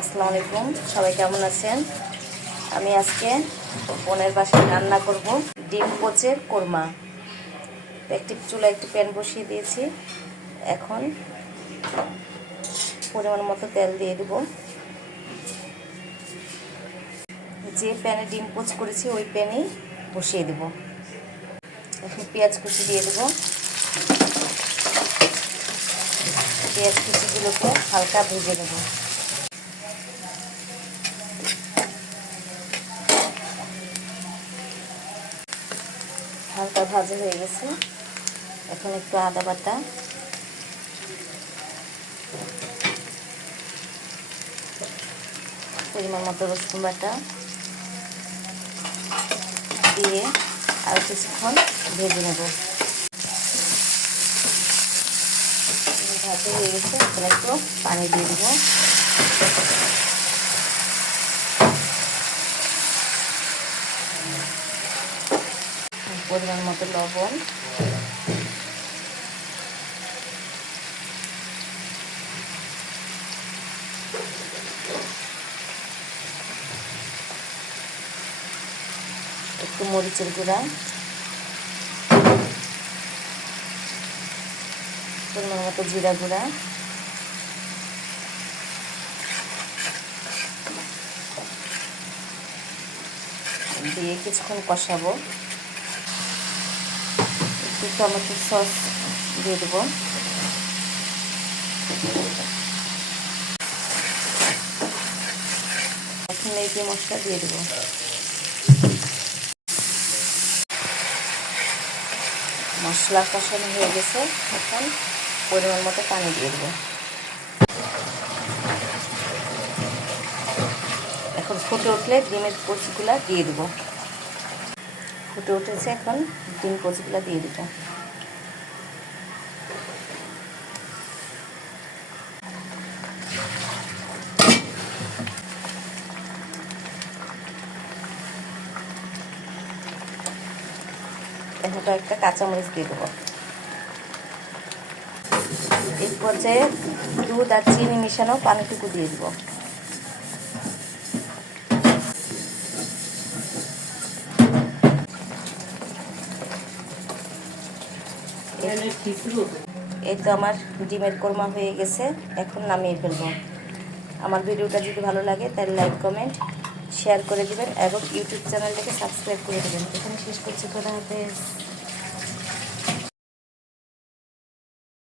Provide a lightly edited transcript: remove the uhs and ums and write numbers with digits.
আসসালামু আলাইকুম, সবাই কেমন আছেন? আমি আজকে বোনের বাসায় রান্না করব ডিম পোচের কোরমা। একটি চুলায় একটি প্যান বসিয়ে দিয়েছি। এখন পরিমাণ মতো তেল দিয়ে দেব। যে প্যানে ডিম পোচ করেছি ওই প্যানেই বসিয়ে দেব। এখন পেঁয়াজ কুচি দিয়ে দেব। পেঁয়াজ কুচিগুলোকে হালকা ভেজে নেব। হালকা ভাজা হয়ে গেছে। এখন একটু আদা বাটা, পরিমাণ মতো রসুন বাটা দিয়ে আর কিছুক্ষণ ভেজে নেব। ভাজা হয়ে গেছে, এখন একটু পানি দিয়ে দেবো। পরিমাণ মতো লবণ, একটু মরিচের গুঁড়া, পরিমাণ মতো জিরা গুঁড়া, দিয়ে কিছুক্ষণ কষাবো। একটু টমেটো সস দিয়ে দেবো। এখন ম্যাগি মশলা দিয়ে দেবো। মশলা কষানো হয়ে গেছে, এখন পরিমাণ মতো পানি দিয়ে দেবো। এখন ফুটে উঠলে ডিমের কচিগুলা দিয়ে দেবো। ফুটে উঠেছে, এখন ডিম কচিগুলা দিয়ে দেবো। এখন একটা কাঁচামরিচ দিয়ে দেবো। এই পর্যায়ে দুধ আর চিনি মিশানো পানিটুকু দিয়ে দেবো। এই তো আমার ডিমের কোরমা হয়ে গেছে, এখন নামিয়ে ফেলবো। আমার ভিডিওটা যদি ভালো লাগে তাহলে লাইক, কমেন্ট, শেয়ার করে দিবেন এবং ইউটিউব চ্যানেলটাকে সাবস্ক্রাইব করে দেবেন। এখানে শেষ করছি। খোদা হাফেজ।